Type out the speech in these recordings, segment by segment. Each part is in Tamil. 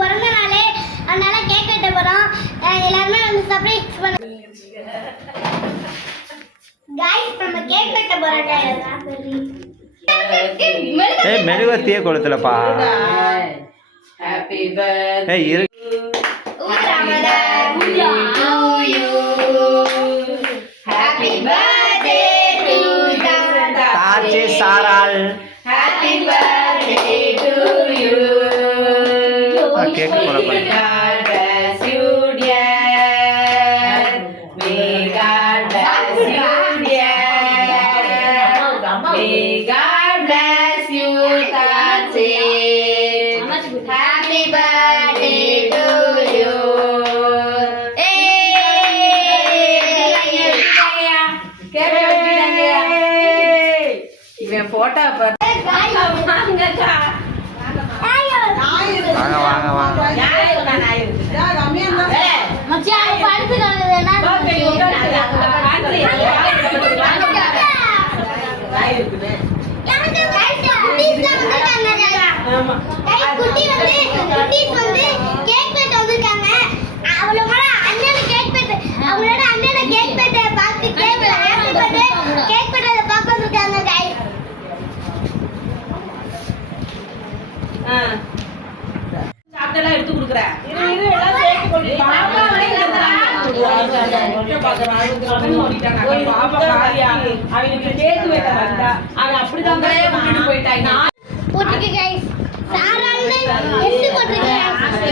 பிறந்த நாள், அதனால கேக் வெட்ட போறோம். எல்லாருமே வந்து சர்ப்ரைஸ் பண்ண. गाइस நம்ம கேக் வெட்ட போறோம். ஏய் மெழுகுவர்த்தியே கொளுத்தலப்பா. ஹேப்பி பர்த்டே ஏய் இரு. ஹேப்பி பர்த்டே டு தாச்சி சாரால். Happy birthday to you. Cake போற பாரு. Happy birthday to you. இவன் போட்டோ வாங்க வாங்க மச்சான் படுத்து காணுதுனா சாப்பிட்டெல்லாம் எடுத்து கொடுக்குறேன். போட்டுக்கு गाइस சாரால்னு எஸ் போட்டுருக்கு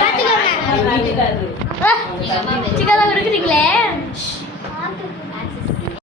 பாத்துக்கோங்க சிக்கதா இருக்குறீங்களே